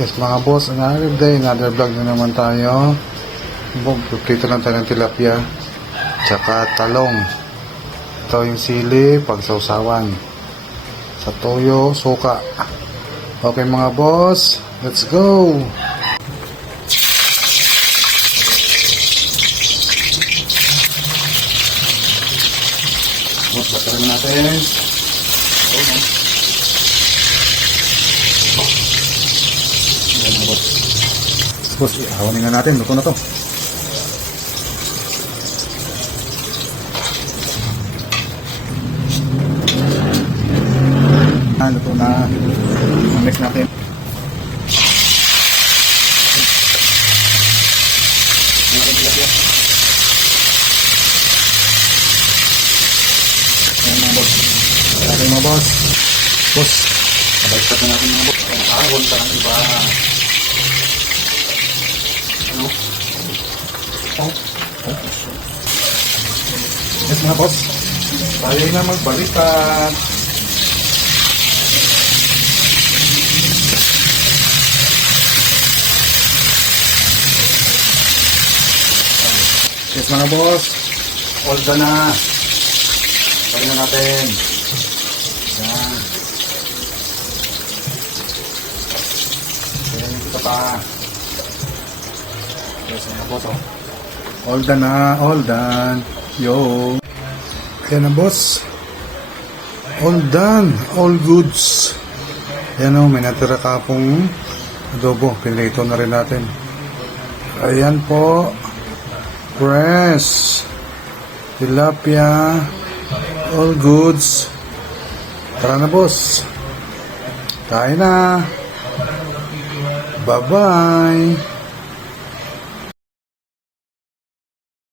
Yes mga boss, another day, another vlog na naman tayo. Prito lang tayo ng tilapia tsaka talong. Ito yung sili, pagsawsawan sa toyo, suka. Okay mga boss, let's go! Boss, batarin natin. Boss, hawanin na natin. Luto na to. Luto na. Mix natin. Ayan mga boss. Ayan mga boss. Boss, kabaliktad na natin mga boss. Ahon sa ng iba. Ano? Yes mga boss, tayo na magbaliktad. Yes mga boss, all done na. Tayo na natin. Yan. Yan, ito pa. Yes mga boss, oh. All done na, all done. Yo. Ayan na boss. All done, all goods. Ayan o, may natira ka pong adobo. Pinrito na rin natin. Ayan po. Fresh. Tilapia. All goods. Tara na boss. Kain na. Bye-bye.